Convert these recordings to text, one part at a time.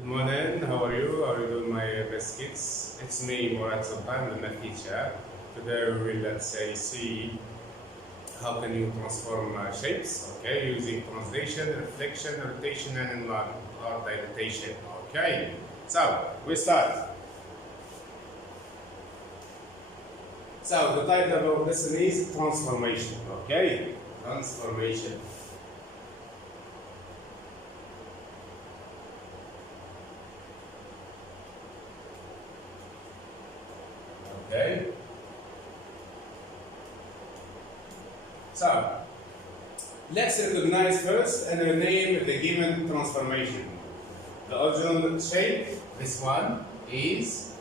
Good morning, how are you? How are you doing, my best kids? It's me, Murad Sultan, the math teacher. Today we will, let's say, see how can you transform shapes, okay, using translation, reflection, rotation, and enlargement, or dilatation, okay? So, we start. So, the title of our lesson is transformation, okay? Transformation. Okay. So, let's recognize first and rename the given transformation. The original shape, this one, is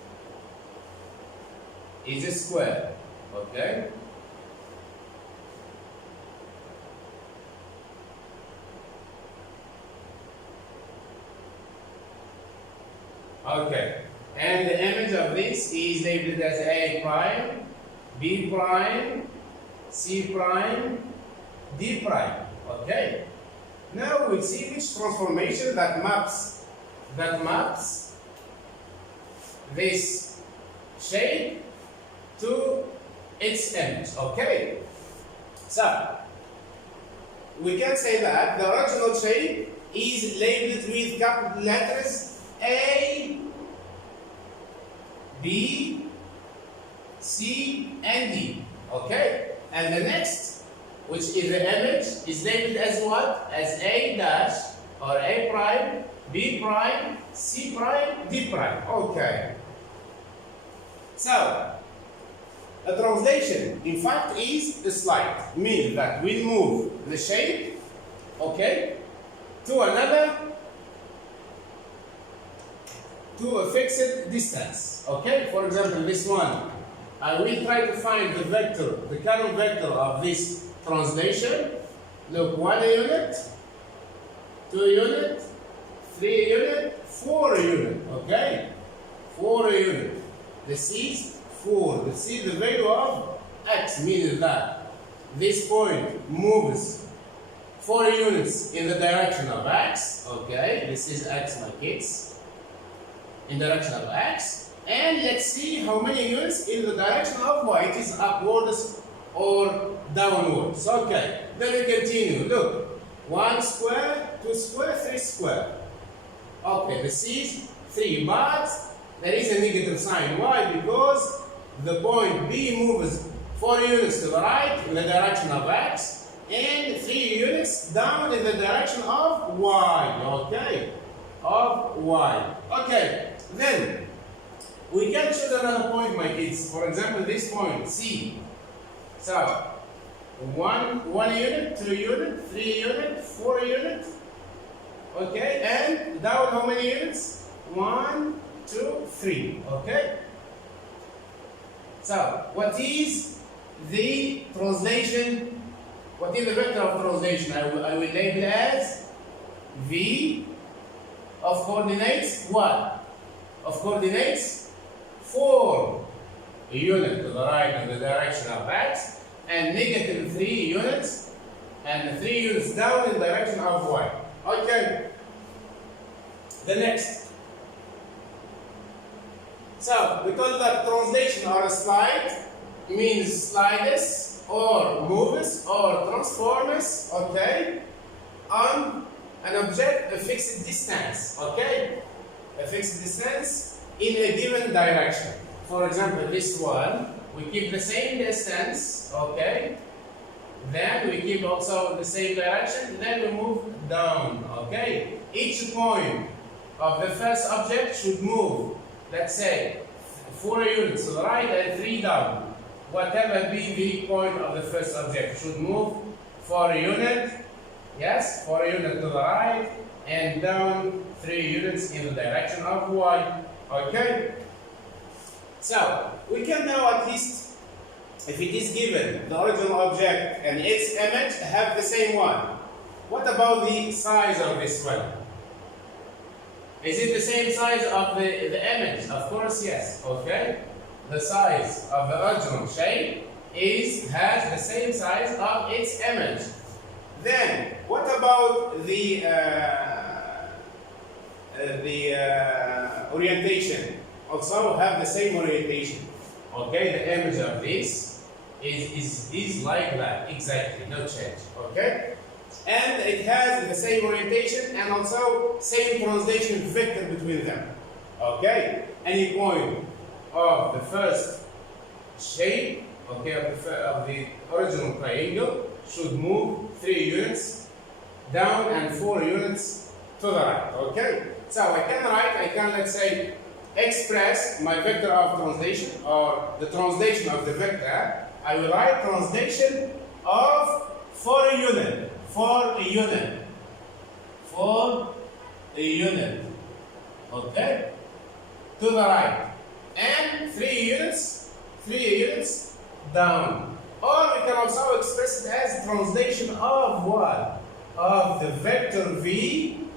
a square. Okay. Okay. And the image of this is labeled as A prime, B prime, C prime, D prime. Okay. Now we'll see which transformation that maps this shape to its image. Okay. So we can say that the original shape is labeled with capital letters A, B, C, and D. Okay? And the next, which is the image, is labeled as what? As A dash, or A prime, B prime, C prime, D prime. Okay. So, a translation, in fact, is a slide. Means that we move the shape, okay, to a fixed distance. Okay, for example, this one, I will try to find the vector, the current vector of this translation. Look, 1 unit, 2 unit, 3 unit, 4 unit. Okay, 4 unit. This is 4. This is the value of x, meaning that this point moves 4 units in the direction of x. Okay, this is x, my kids. In direction of x, and let's see how many units in the direction of y. It is upwards or downwards. Okay, then we continue. Look, 1 square, 2 square, 3 square. Okay, this is 3, but there is a negative sign. Why? Because the point B moves 4 units to the right in the direction of x, and 3 units down in the direction of y. Okay, of y. Okay. Then we can choose another point, my kids. For example, this point C. So 1 unit, 2 unit, 3 unit, 4 unit. Okay, and down how many units? 1, 2, 3. Okay. So what is the translation? What is the vector of translation? I will label as V of coordinates what? Of coordinates 4 units to the right in the direction of x, and negative 3 units, and 3 units down in the direction of y. Okay. The next. So we call that translation or a slide, means slides or moves or transforms, okay, on an object a fixed distance. Okay. A fixed distance in a given direction. For example, this one, we keep the same distance, okay? Then we keep also the same direction, then we move down, okay? Each point of the first object should move, let's say, 4 units to the right and 3 down. Whatever be the point of the first object should move 4 units, yes, 4 units to the right, and down 3 units in the direction of y. Okay? So, we can now at least, if it is given, the original object and its image have the same one. What about the size of this one? Is it the same size of the image? Of course, yes. Okay? The size of the original shape has the same size of its image. Then, what about the orientation also have the same orientation. Okay, the image of this is like that, exactly, no change. Okay, and it has the same orientation and also same translation vector between them. Okay, any point of the first shape, okay, of the original triangle should move 3 units down and 4 units to the right. Okay, so I can let's say express my vector of translation or the translation of the vector. I will write translation of for a unit, okay, to the right, and 3 units down. Or we can also express it as translation of what? Of the vector v,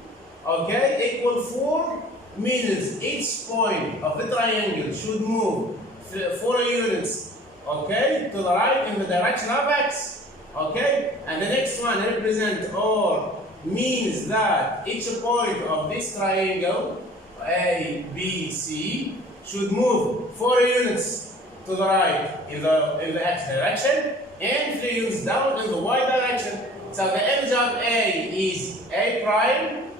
okay, equal 4, means each point of the triangle should move 4 units, okay, to the right in the direction of x, okay, and the next one represent or means that each point of this triangle A, B, C should move 4 units to the right in the x direction and 3 units down in the y direction. So the image of A is A prime,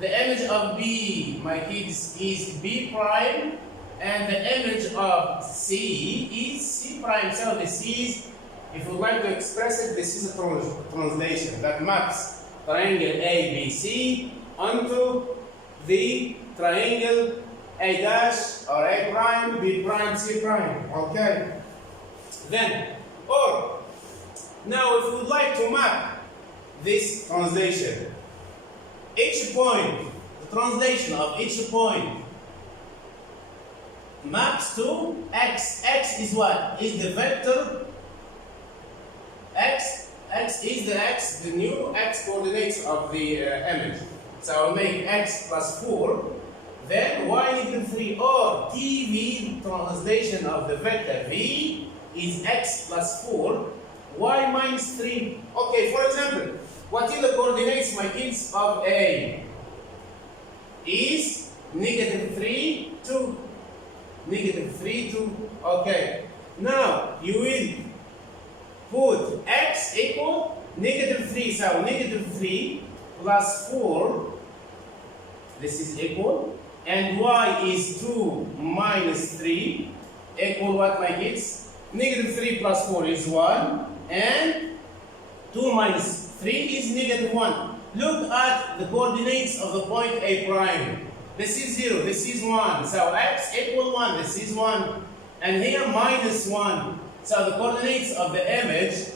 the image of B, my kids, is B prime, and the image of C is C prime. So this is, if you like to express it, this is a translation that maps triangle ABC onto the triangle A dash or A prime, B prime, C prime. Okay. Then, or now if we would like to map this translation, each point, the translation of each point maps to x. X is what? Is the vector x. X is the new x coordinates of the image. So I'll make x plus 4, then y equal 3, or TV translation of the vector v is x plus 4, y minus 3. Okay, for example, what is the coordinates, my kids, of A? Is -3, 2. -3, 2. Okay. Now, you will put x equal -3. So, -3 plus 4, this is equal. And y is 2 minus 3 equal what, my kids? -3 plus 4 is 1. And 2 minus 3 is -1. Look at the coordinates of the point A prime. This is 0, this is 1. So x equal 1, this is 1. And here minus 1. So the coordinates of the image,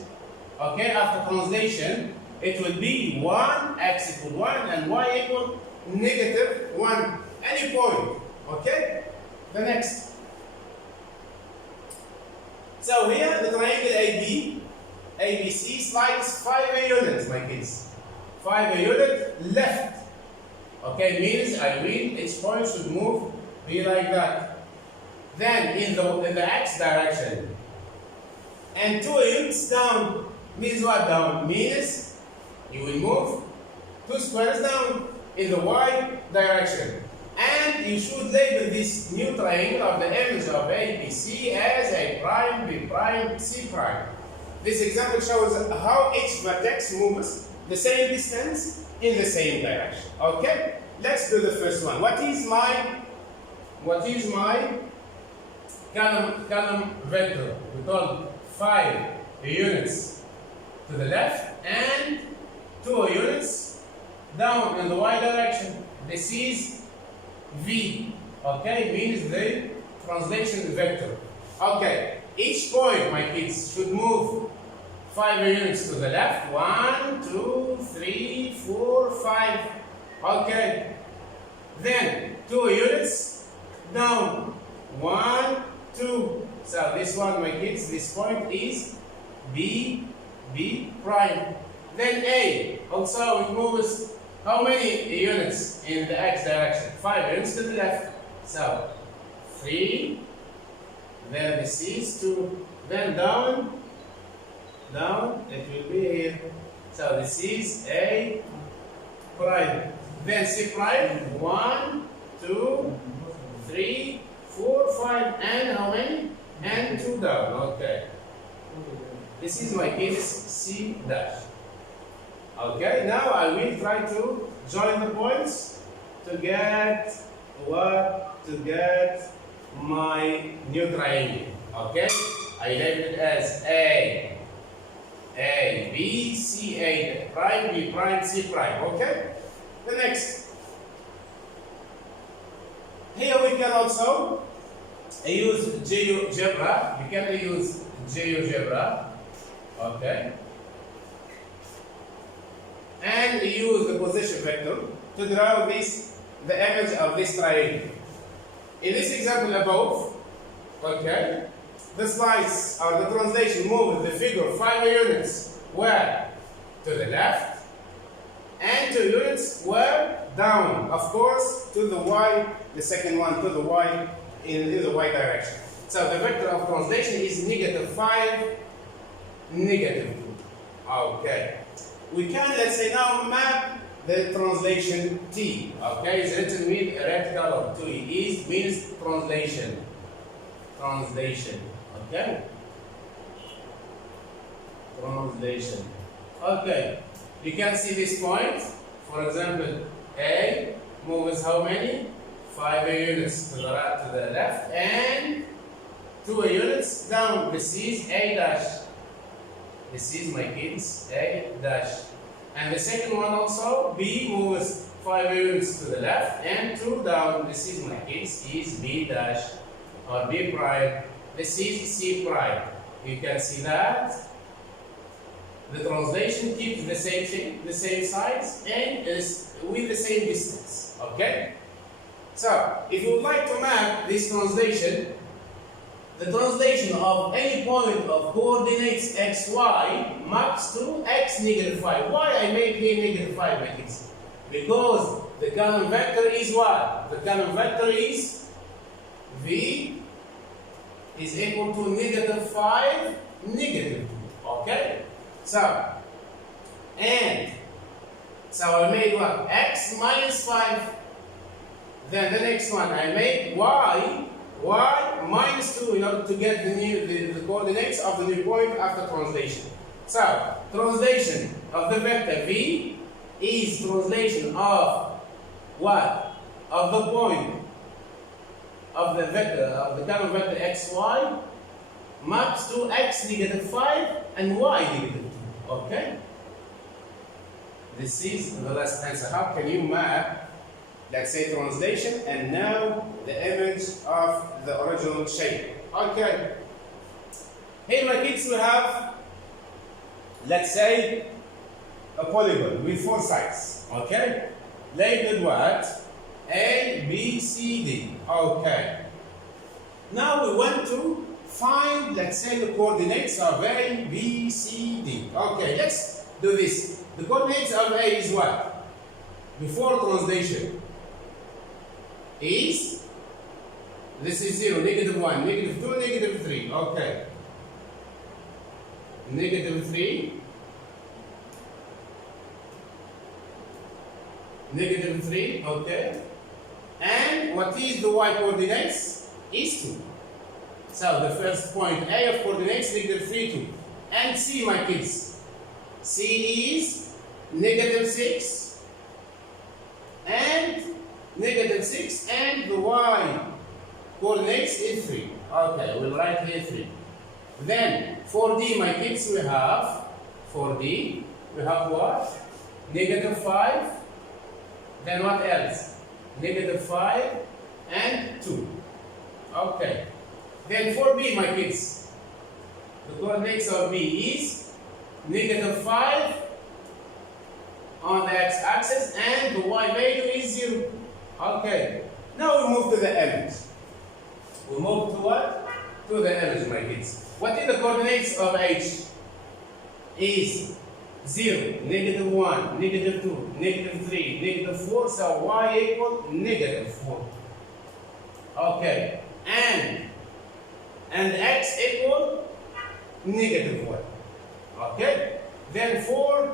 okay, after translation, it will be 1, x equal 1, and y equal -1. Any point, okay? The next. So here the triangle ABC slides 5 units, my kids. 5 unit left. Okay, means each point should move, be like that. Then in the x direction. And 2 units down means what down? Means you will move 2 squares down in the y direction. And you should label this new triangle of the image of ABC as A prime, B prime, C prime. This example shows how each vertex moves the same distance in the same direction. Okay? Let's do the first one. What is my column vector? We told 5 units to the left and 2 units down in the y direction. This is V. Okay? Means the translation vector. Okay. Each point, my kids, should move 5 units to the left. 1, 2, 3, 4, 5. Okay. Then 2 units down. 1, 2. So this one, my kids, this point is B prime. Then A. Also it moves how many units in the x direction? 5 units to the left. So 3. Then this is 2. Then down, it will be here. So this is A prime. then C prime, 1, 2, 3, 4, 5, and how many? And 2 down, okay. This is my case C dash. Okay, now I will try to join the points to get what? To get my new triangle. Okay, I label it as A, B, C, A prime, B prime, C prime. Okay, the next. Here we can also use GeoGebra. You can use GeoGebra. Okay. And use the position vector to draw the image of this triangle. In this example above, okay, the slice or the translation moves the figure 5 units where to the left and 2 units where down, of course, to the y, the second one to the y in the y direction. So the vector of translation is -5, -2. Okay. We can, let's say now, map the translation T. Okay, it's written with a red color. To it means translation. Translation. Okay. Translation. Okay. You can see this point. For example, A moves how many? 5 units to the right, to the left, and 2 units down. This is A dash. This is my kids, A dash. And the second one also, B moves 5 units to the left and 2 down. This is my kids, is B dash or B prime. This is C prime. You can see that the translation keeps the same shape, the same size, and is with the same distance. Okay? So, if you would like to map this translation, the translation of any point of coordinates x, y maps to x -5. Why I make here -5, my kids? Because the column vector is what? The column vector is V is equal to -5, -2. Okay? So, and so I made what? X -5. Then the next one I made y -2 in order to get the coordinates of the new point after translation. So, translation of the vector V is translation of what? Of the point of the vector, of the column vector xy maps to x -5 and y -2. Okay? This is the last answer. How can you map, let's say, translation and now the image of the original shape? Okay. Here, my kids, we have, let's say, a polygon with 4 sides. Okay? Labeled what? A, B, C, D. Okay. Now we want to find, let's say, the coordinates of A, B, C, D. Okay, let's do this. The coordinates of A is what? Before translation is, this is 0, -1, -2, -3. Okay. -3, -3, okay. And what is the y coordinates? Is 2. So the first point A of coordinates -3, 2. And C, my kids. C is -6 and -6, and the y coordinates is 3. Okay, we'll write here 3. Then for D, my kids, we have, for D, we have what? -5. Then what else? -5 and 2. Okay. Then for B, my kids, the coordinates of B is -5 on the x-axis and the y value is 0. Okay. Now we move to the image. We move to what? To the image, my kids. What is the coordinates of H? Is 0, -1, -2, -3, -4, so y equal -4. Okay. And x equal -1. Okay. Then for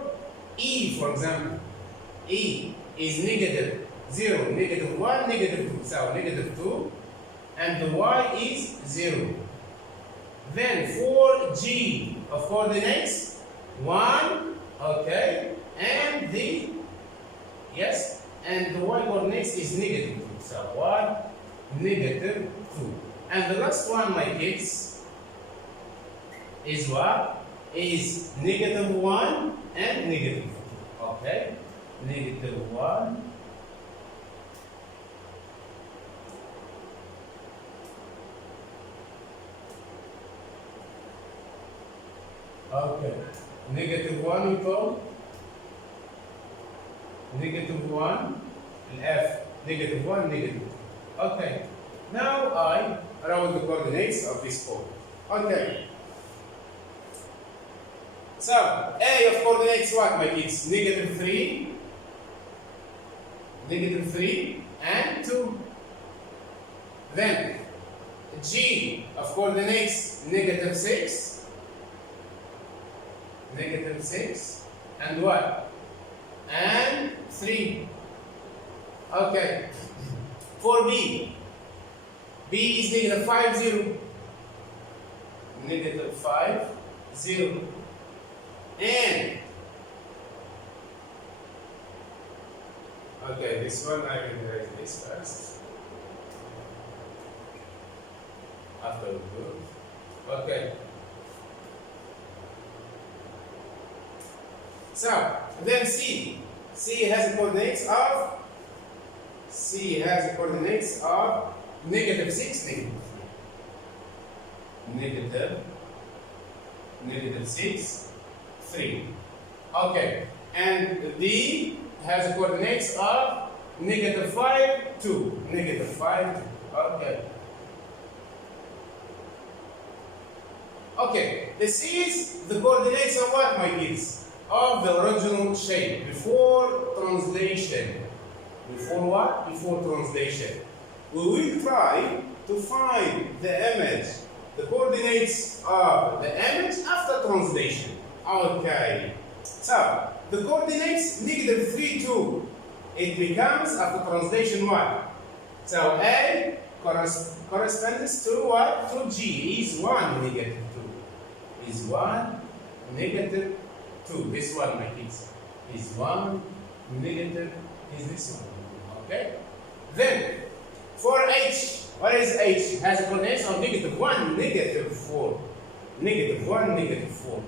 E, for example, E is negative 0, negative 1, negative 2. So negative 2, and the y is 0. Then for g of coordinates, 1, okay, and the, yes, and the y coordinates is negative 2. So 1, negative 2. And the last one, my kids, is what? Is negative 1 and negative 2. Okay? Negative 1. Okay. Negative 1 we call. Negative 1. And F. Negative 1, negative 2. Okay. Now I round the coordinates of this point. Okay. So, A of coordinates what, my kids? Negative 3, negative 3, and 2. Then, G of coordinates negative 6, negative 6, and what? And 3. Okay. For B, B is negative 5, 0. Negative 5, 0. And okay, this one I will write this first. After we do. Okay. So then C. C has coordinates of negative 6, negative 6, 3. Okay. And D has coordinates of negative 5, 2. Negative 5, 2. Okay. Okay. This is the coordinates of what, my kids? Of the original shape. Before translation. Before what? Before translation. We will try to find the image, the coordinates of the image after translation. Okay. So, the coordinates negative 3, 2. It becomes after translation what? So, A corresponds to what? To G is 1, negative 2. Is 1, negative 2. This one, my kids. Is 1, negative, is this one. Okay? Then, for H, what is H? Has a coordinates of negative 1, negative 4. Negative 1, negative 4.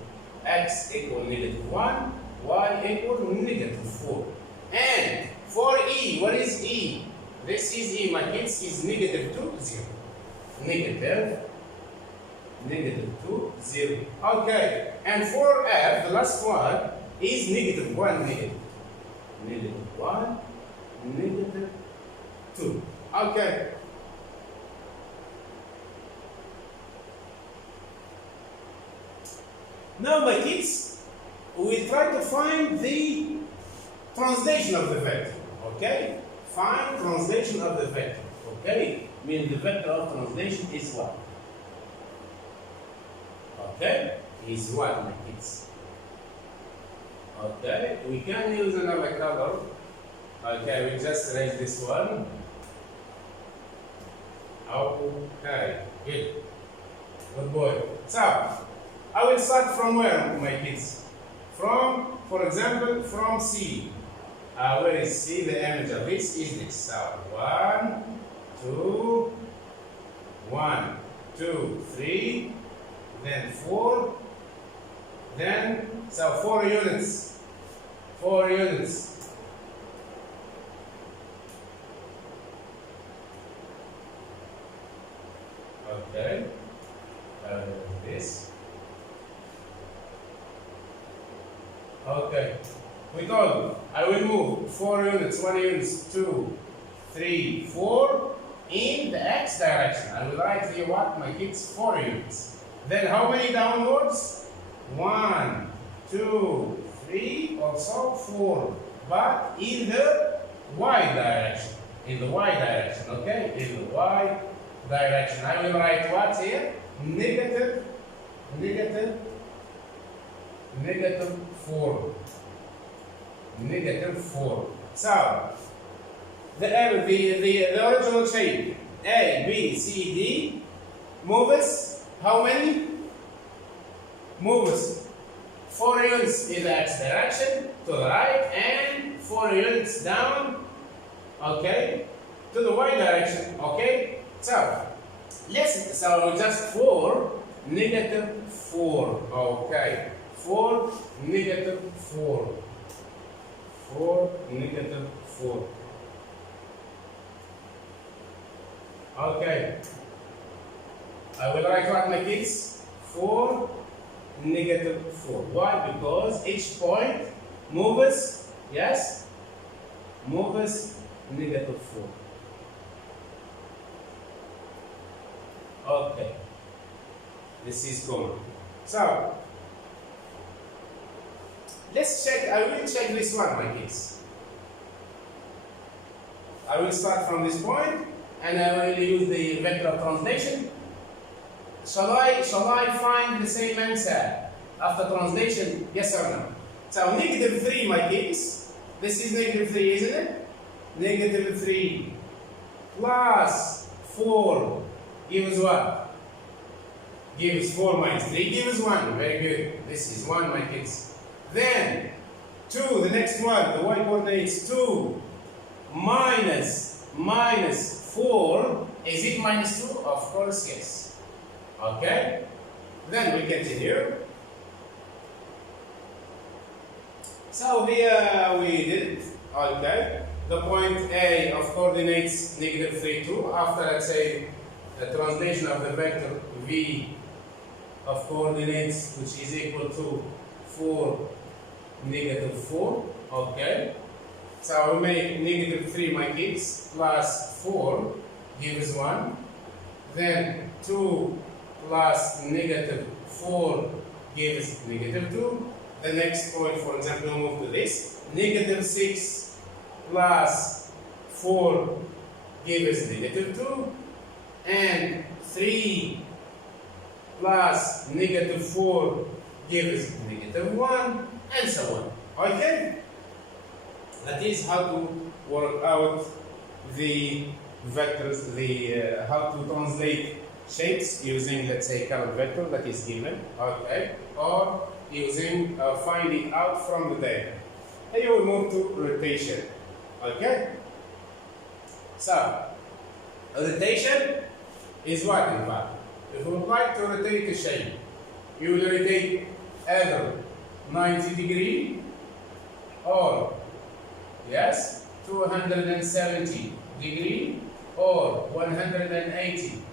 X equal negative 1, Y equal negative 4. And for E, what is E? This is E, my kids, is negative 2, 0. Negative 2, 0. Okay. And for F, the last one, is negative 1, negative. Negative 1, negative 2. Okay. Now, my kids, we will try to find the translation of the vector. Okay? Find translation of the vector. Okay? Meaning the vector of translation is what? Okay? Is what, my kids? Okay? We can use another color. Okay, we just erase this one. Okay, good. Good boy. So, I will start from where, my kids? From, for example, from C. Where is C? The image of this is this. So, 1, 2, 1, 2, 3, then 4, then, so 4 units. 4 units. Okay, this. Okay, we told I will move 4 units, 1 units, 2, 3, 4 in the x direction. I will write here what, my kids? 4 units. Then how many downwards? 1, 2, 3, also 4. But in the y direction. In the y direction, okay? In the y direction. I will write what here? Negative 4. Negative 4. So the original shape A, B, C, D moves how many? Moves 4 units in the x direction to the right and 4 units down, okay, to the y direction, okay. So just 4, -4, okay, 4, -4, 4, -4. Okay, I will write what my kids, 4, -4. Why? Because each point moves, yes, moves -4. Okay, this is common. So let's check. I will check this one, my kids. I will start from this point and I will use the vector of translation. Shall I find the same answer after translation? Yes or no? So -3, my kids. This is -3, isn't it? -3 plus 4 gives what? Gives 4 minus 3 gives 1. Very good. This is 1, my kids. Then 2, the next one, the y coordinates 2 minus 4. Is it -2? Of course, yes. Okay. Then we continue. So here we did it. Okay. The point A of coordinates -3, 2. After, let's say, the translation of the vector V of coordinates, which is equal to 4, -4. Okay. So we make -3, my kids, plus 4 gives 1. Then 2 plus -4 gives -2. The next point, for example, we move to this. -6 plus 4 gives -2. And 3 plus -4 gives -1, and so on. Okay? That is how to work out the vectors, how to translate shapes using, let's say, color vector that is given, okay, or using finding out from the data. Then you will move to rotation, okay? So, rotation is what, in fact? If you would like to rotate a shape, you will rotate either 90 degree or, yes, 270 degree or 180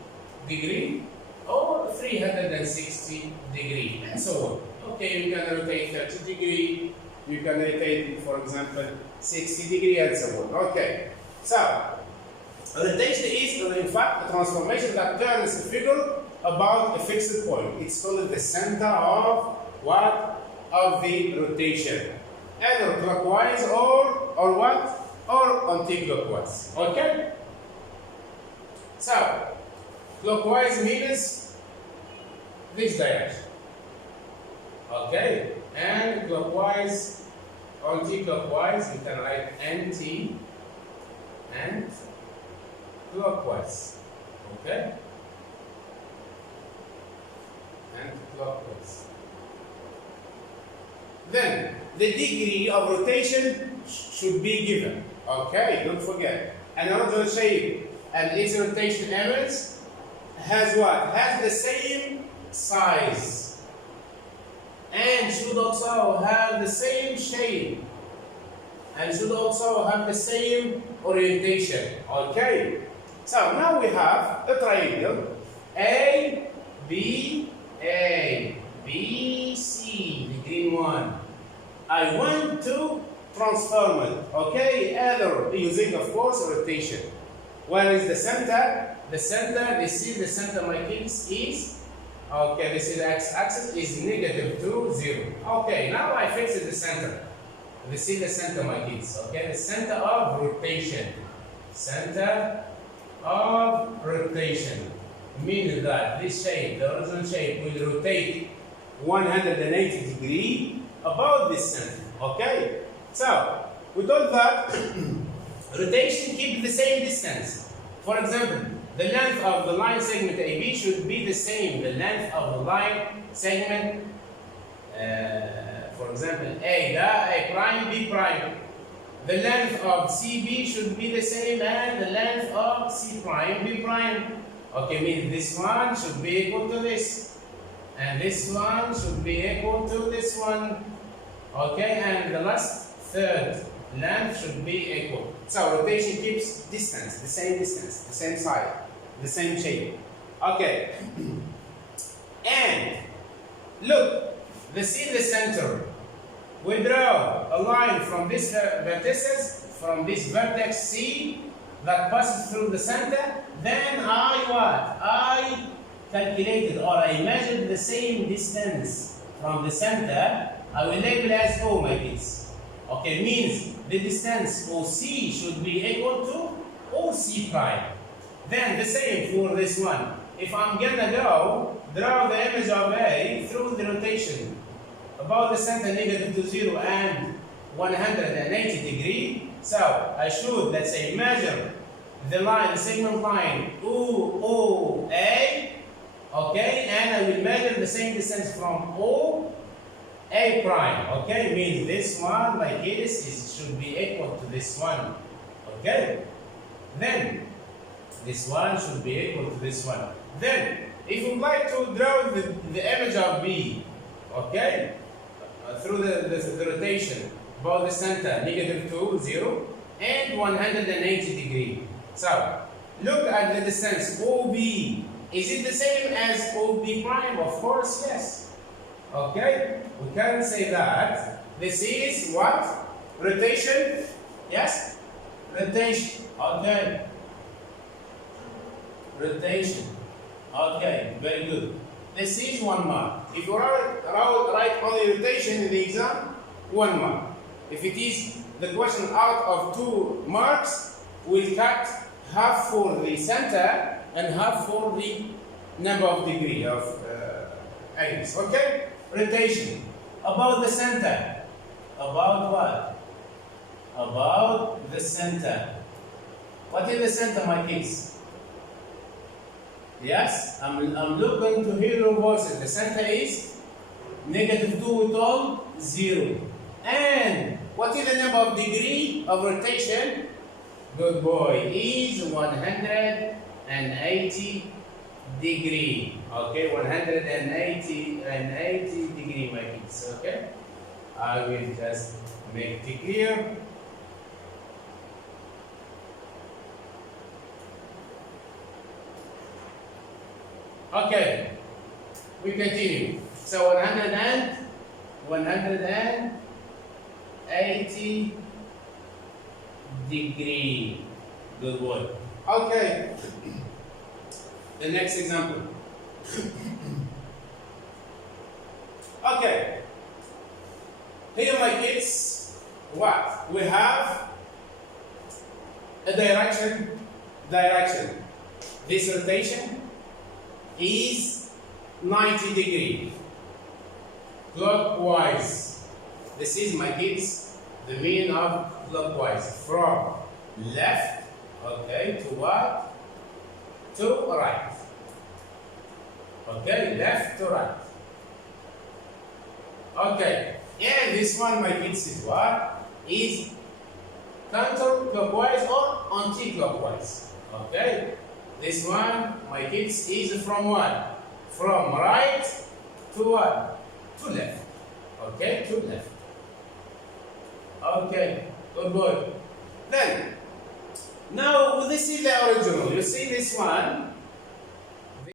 degree or 360 degree, and so on. Okay, you can rotate 30 degree, you can rotate, for example, 60 degree, and so on. Okay, so rotation is, in fact, a transformation that turns a figure about a fixed point. It's called the center of what? Of the rotation. Either clockwise or what? Or anti-clockwise. Okay? So, clockwise means this direction. Okay? And clockwise, anti-clockwise, you can write anti and clockwise. Okay? And clockwise. Then the degree of rotation should be given. Okay, don't forget. Another shape and its rotation elements has what? Has the same size and should also have the same shape and should also have the same orientation. Okay. So now we have a triangle A, B, C, the green one. I want to transform it, okay, either using, of course, rotation. Where is the center? The center, they see the center, my kids, is, okay, this is the x-axis, is -2, 0. Okay, now I fix the center. This is the center, my kids, okay, the center of rotation. Center of rotation. Meaning that this shape, the horizontal shape, will rotate 180 degrees about this center. Okay? So, We thought that rotation keeps the same distance. For example, the length of the line segment AB should be the same. The length of the line segment, for example, A prime, B prime. The length of CB should be the same as the length of C prime, B prime. Okay, means this one should be equal to this. And this one should be equal to this one. Okay, and the last third length should be equal. So rotation keeps distance, the same side, the same shape. Okay. And look, this is the center. We draw a line from this vertices, from this vertex C that passes through the center. Then I calculated or I measured the same distance from the center. I will label as O, my kids. Okay, means the distance OC should be equal to OC prime. Then the same for this one. If I'm gonna go draw the image of A through the rotation about the center negative to 0 and 180 degree, so I should, let's say, measure the line, the segment line OA, okay, and I will measure the same distance from O A prime, okay, means this one, like this, should be equal to this one, okay. Then this one should be equal to this one. Then, if you would like to draw the image of B, okay, through the rotation about the center, negative 2, 0, and 180 degree. So, look at the distance OB. Is it the same as OB prime? Of course, yes. Okay, we can say that this is what? Rotation? Yes? Rotation. Okay. Rotation. Okay, very good. This is 1 mark. If you write only rotation in the exam, 1 mark. If it is the question out of 2 marks, we'll cut half for the center and half for the number of degree of angles. Okay? Rotation. About the center. About what? About the center. What is the center, my kids? Yes, I'm looking to hear your voices. The center is negative 2, we told 0. And what is the number of degree of rotation? Good boy, is 180 degree. Okay, 180 degree, my kids. Okay, I will just make it clear. Okay, we continue. So 180 degree. Good boy. Okay. The next example. Okay. Here, my kids, what? We have a direction. This rotation is 90 degree clockwise. This is, my kids, the meaning of clockwise, from left, okay, to what? To right. Okay, left to right. Okay, and this one, my kids, is what? Is counterclockwise or anti-clockwise. Okay, this one, my kids, is from what? From right to what? To left. Okay, to left. Okay, good boy. Then, now this is the original. You see this one?